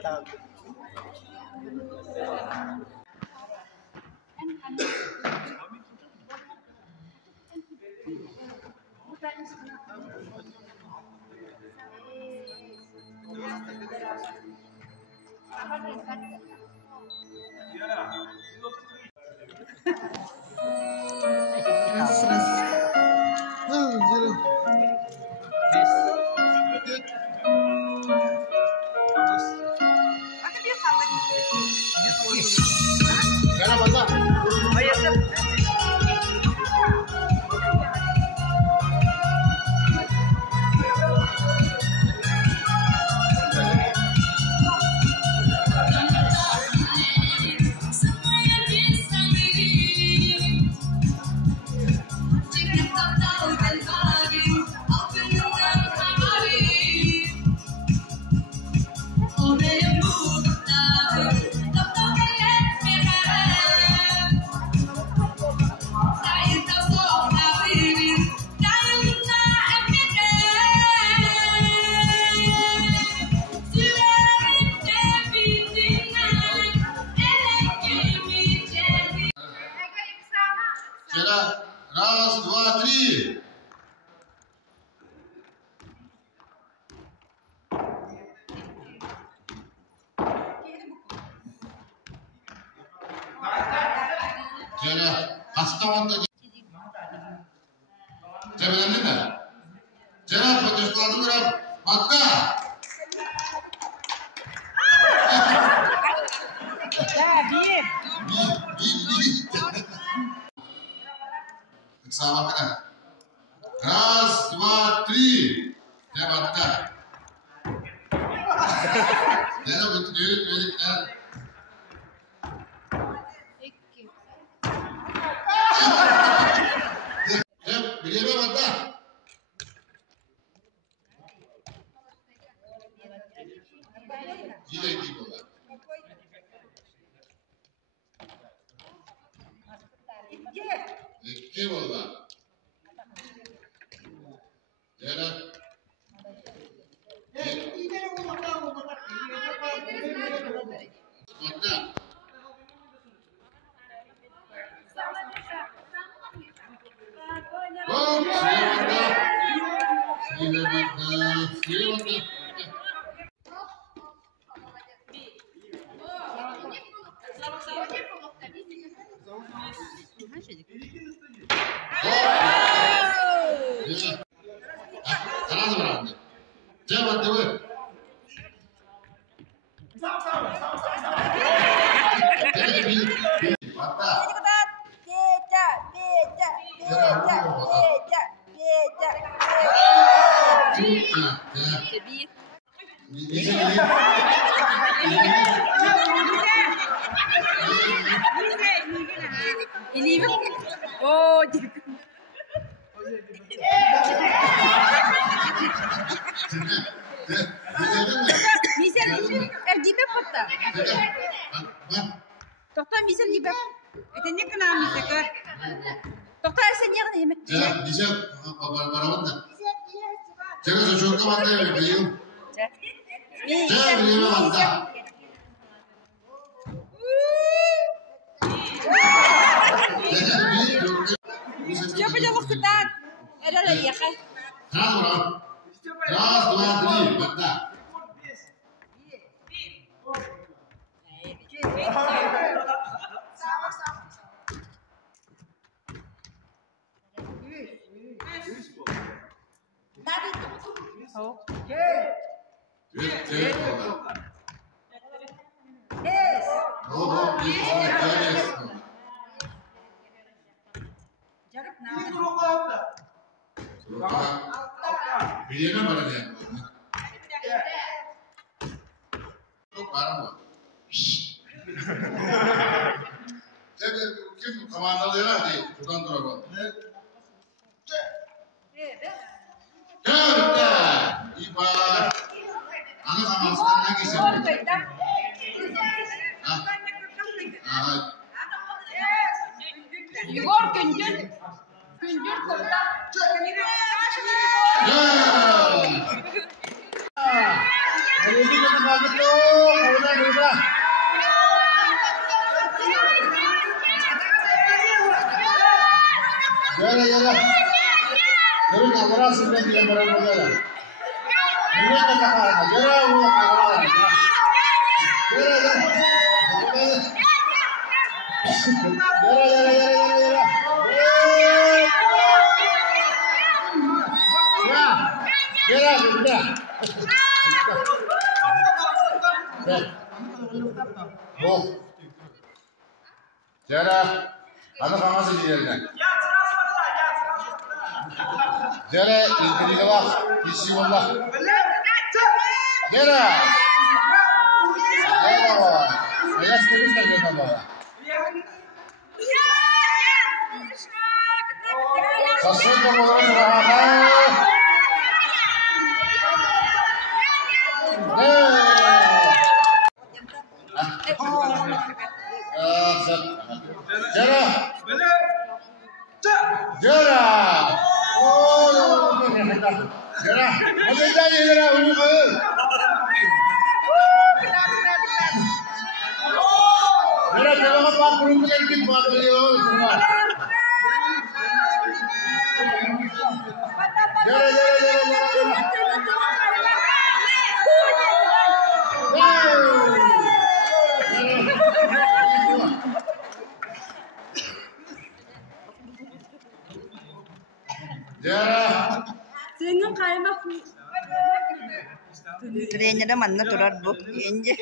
tahu. Раз, два, три. Jadi, custom untuk jadi mana? Jadi proses kalau tu berapa? Maka. Sama kan? Ras, dua, tiga. Saya mata. Saya betul jadi kan. Beli apa mata? Gila ini bola. Iki bola. Jana. Mata. Oh, siapa? Oh, misal ergibe potta. Tohta misal gibe. Etenya kena misal ke. Tohta esenyer ni me. Ya, bisa barawan tak? Jangan sesuka mata ya, beliau. Jangan beliau mata. Siapa yang mau ketat? Ada lagi ya kan? Ras, dua, tiga, mata. Pilihannya mana dia? Barang apa? Jadi mungkin kemana dia lagi? Bukan terlalu. Kerja, ibarat. Anak sama sekali lagi sih. Igor kunjur kota. Ini kita bagus tuh. Jara. Terus nggak keras sudah di lembaran modal. Ini kata-kata Jara, mau kalah. Jara. Jara, sudah. Jara, ano kama sa Jara? Jara, hindi ka ba? Isi mo ba? Jara! Jara! Ayas ko rin na ba? Sasunod mo rin sa kahanan! Jara! Jara! Oh, Jara! Maganda niya Jara! Ulo ka! Jara, jaga ka pa! Puro mo lang din mga kayo! Jara! Jara! Sino kaya mak? Kayaknya dah mana turun bu, inje.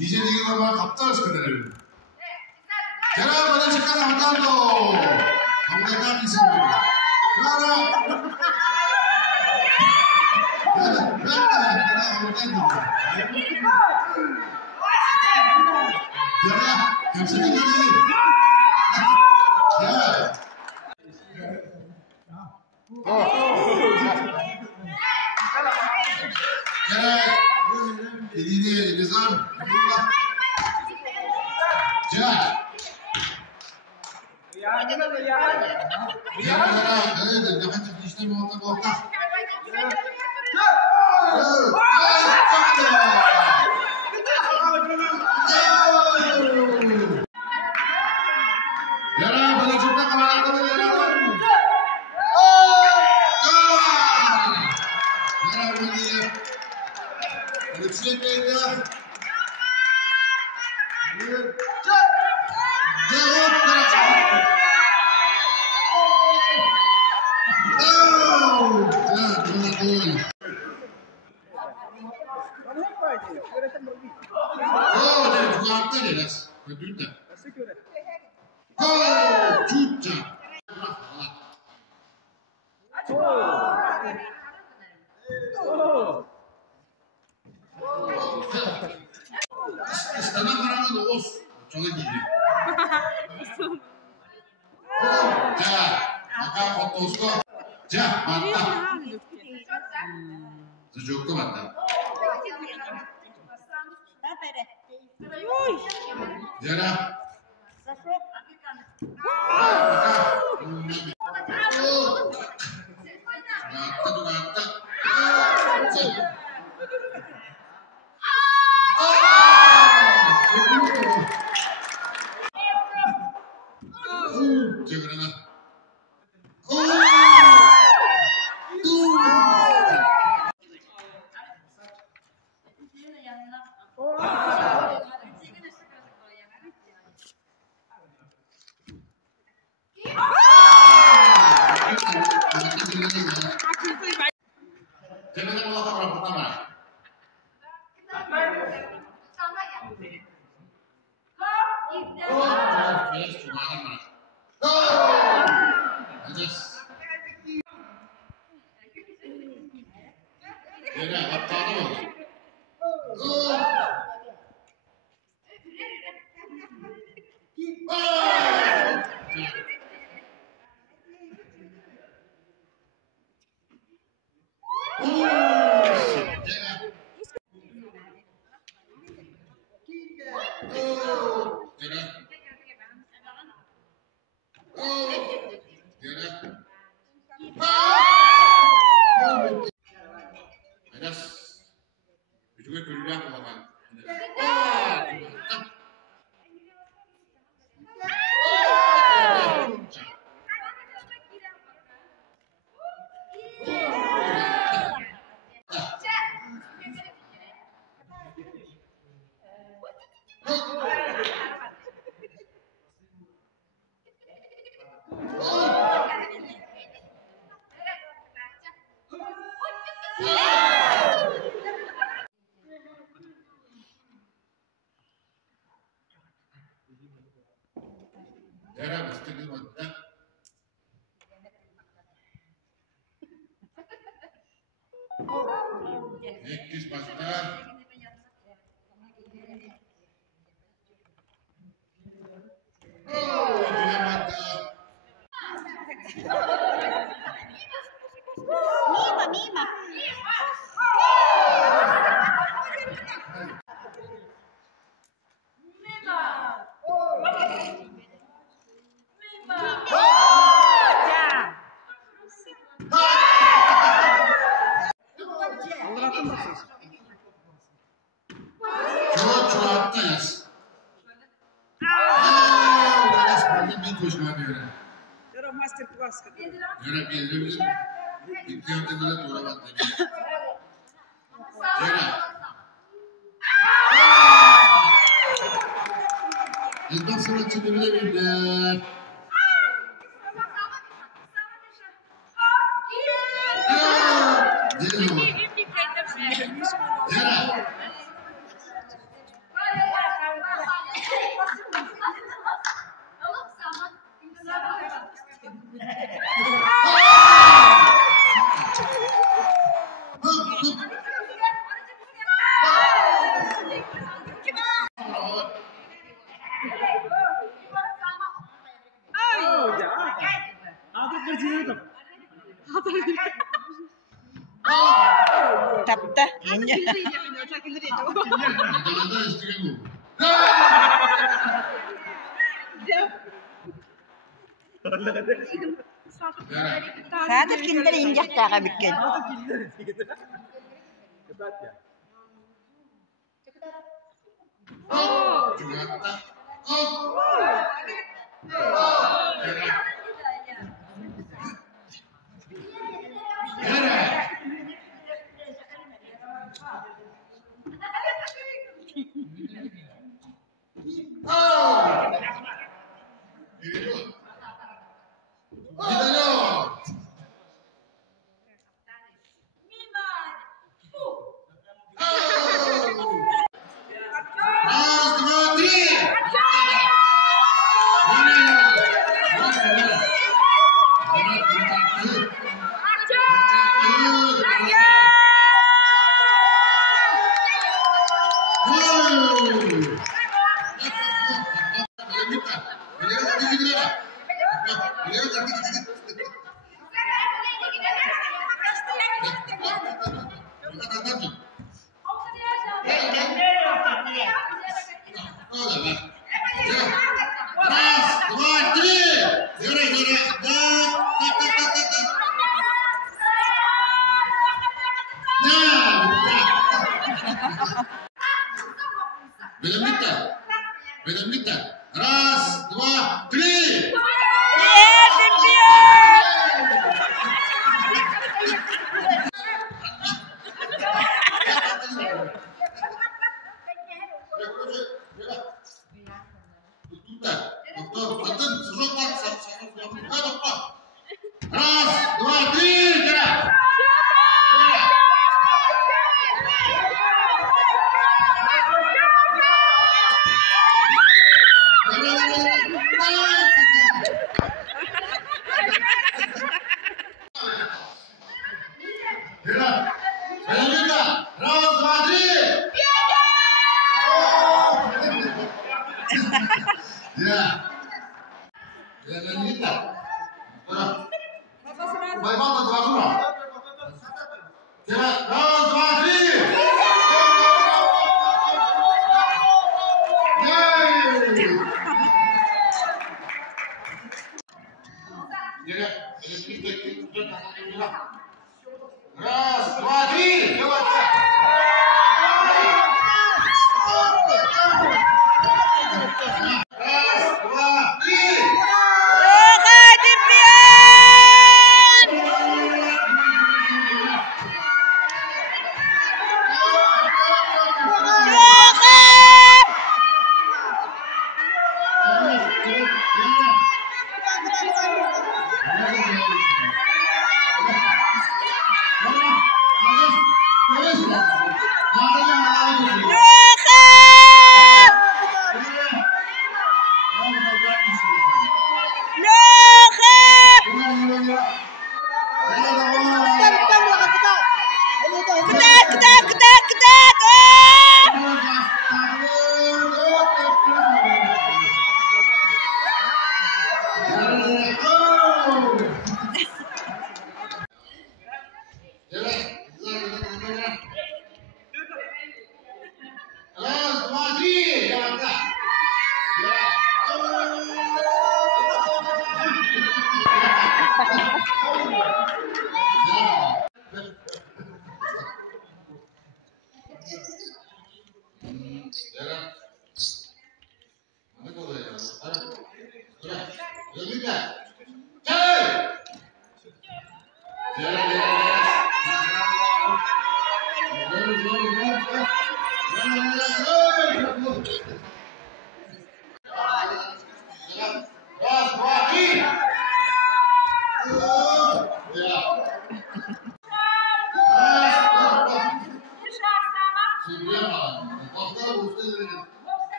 이제 이거 막 갑자기 시켜드려요. 제가 먼저 집까지 간다고 건강한 있습니다. 그러나 제가 감사드리니 ini Nizam, Jack. Kedua. Oh, cuca. Setengah orang itu off. Coba gini. Ja, maka foto skor. Ja, mantap. Sejuk mantap. Jara. Jangan melakukan orang pertama. Jelas cuma mana? Jelas. Ya, apa tu? Juga kedua kawan. Jara mesti mantap. Ekis pasar. Oh, dia mantap. Mima. Então, se não tiver vida. Tapta, inja. Saat kita injak cara bikin. Belamita. Ras, dua, tiga. Ras, dua, tiga. Ras,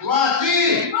dua, tiga.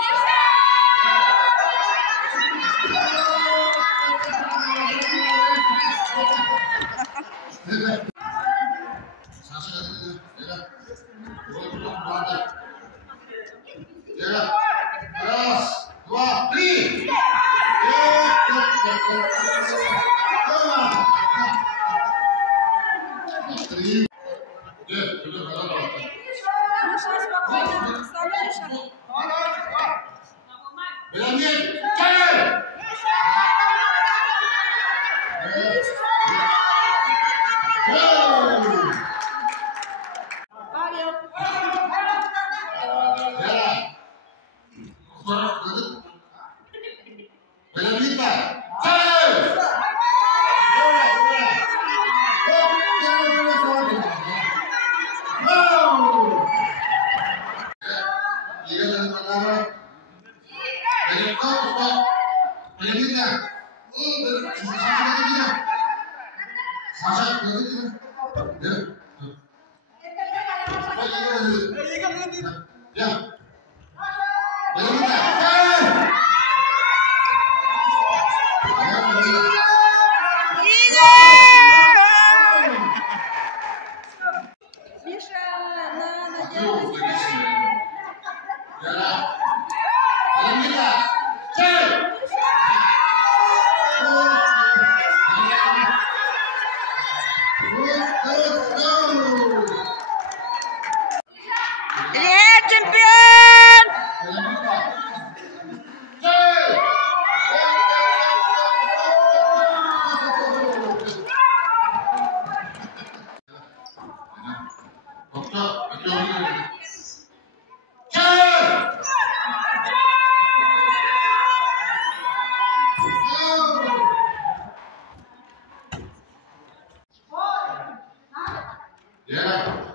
Keras,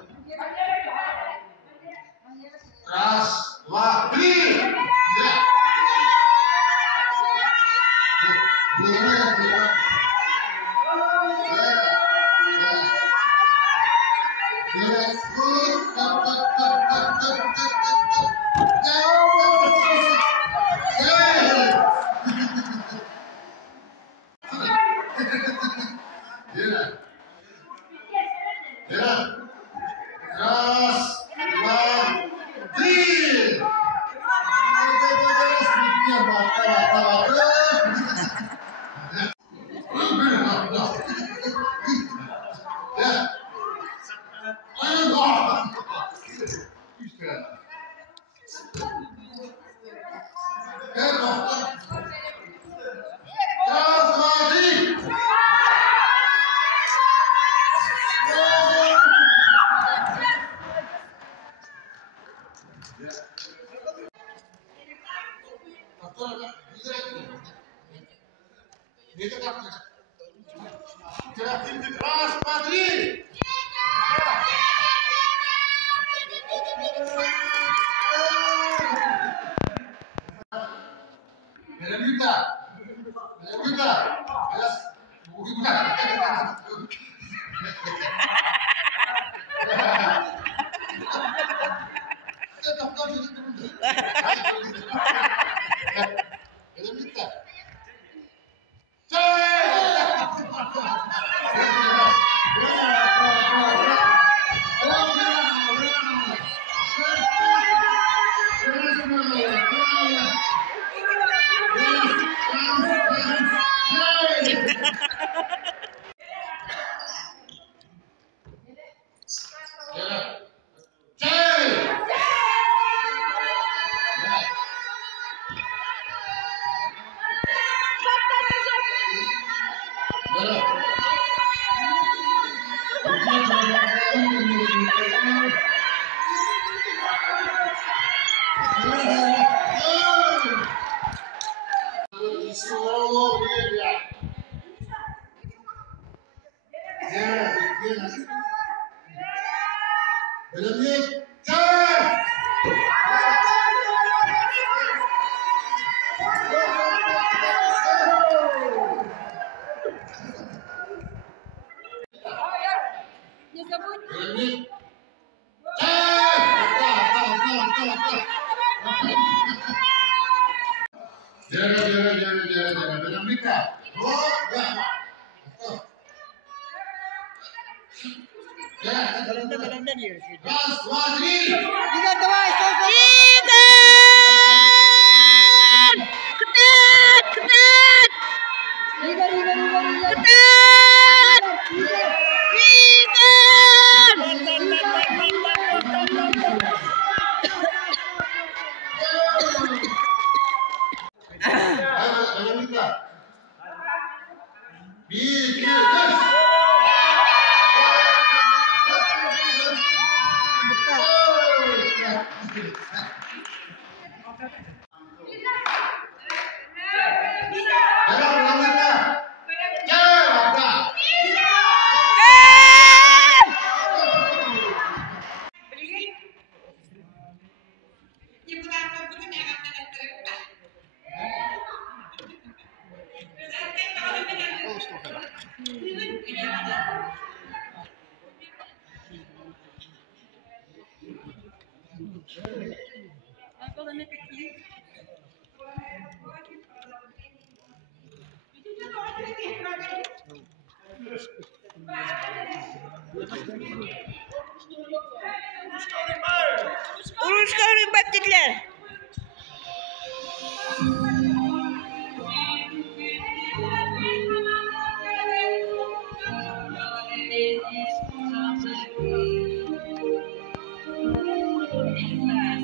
2, 3. Uruşkan rübetlikler.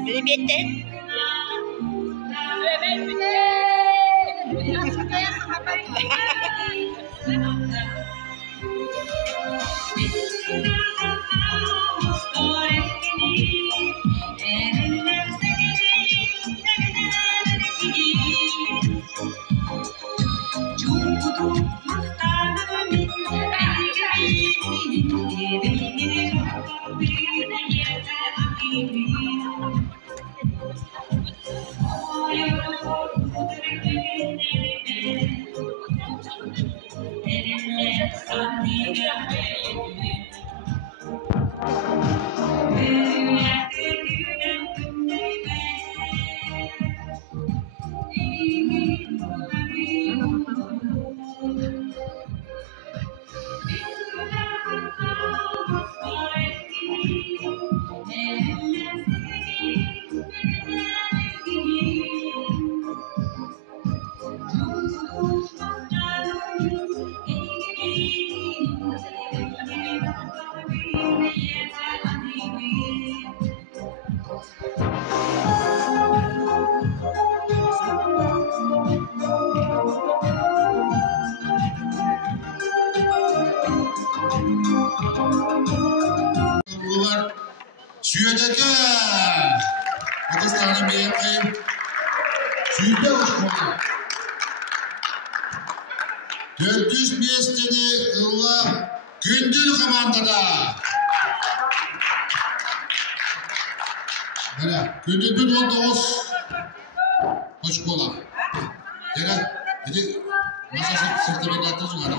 Benim yetti. Süydeki Pakistan'ın bir yapayım. Süyde uçmalı. 405 dedi Allah Gündül komandada. Hele Gündül 19 hoş kola. Hele dedi masa sırtı bekletti çıkardı.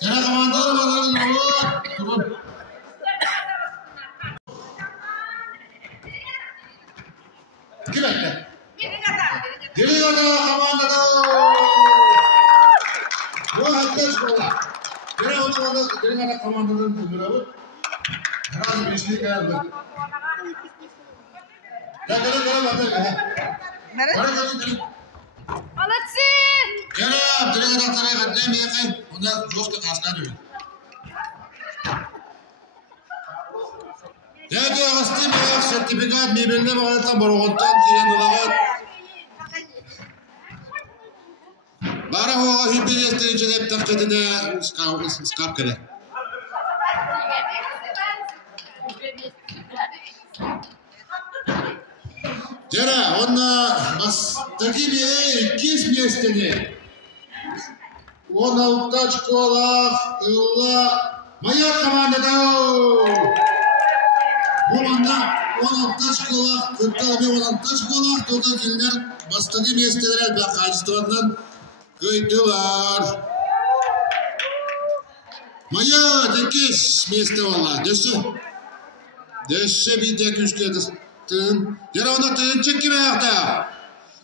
Hele komandalar bakalım durun. Kim etti? Diri kadar komandada. Bu hatta çıkola. Diri kadar komandadan tümürü. Herhalde bir şey geldi. Gel bakayım. Nerede? Alatsın! Gel diri kadar tarayı ne mi yakayım? Onda coşku kaskar diyor. Dedi ağustayım ya sertifikat birbirine bağlatan boruğundan kiren dolağın. Bara hoğa hübbeli esterince de hep takçede de skap kere. Jera, onna bastaki bir kis bir esteni. Ona uttaç kolak, ılla, mayak komandada. Ona taş kolak, kırkta bir olan taş kolak, doğru günler bastaki bir esteler bir kaçtırandan kıydılar. Maya dekiş meste valla, Desse bir de küçük tığın. Yara ona tığın çek gibi ayakta.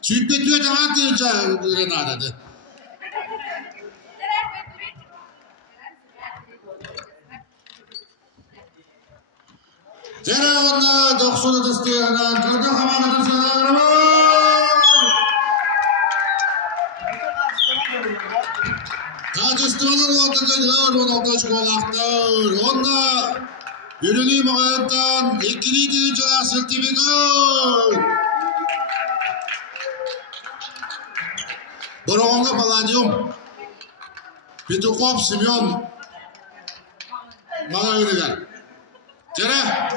Süt betiyor da tığın çağırın aradı. Yara ona 90'ı dıştığından kırdı havanı dıştığından. Kaçıstıvanın ortakaydılar, ona taş kolaktır. Onda yürülüğü mağayattan ikili deyince sertifikat. Boronga Palladium. Petukop Simeon. Bana öyle gel. Cere.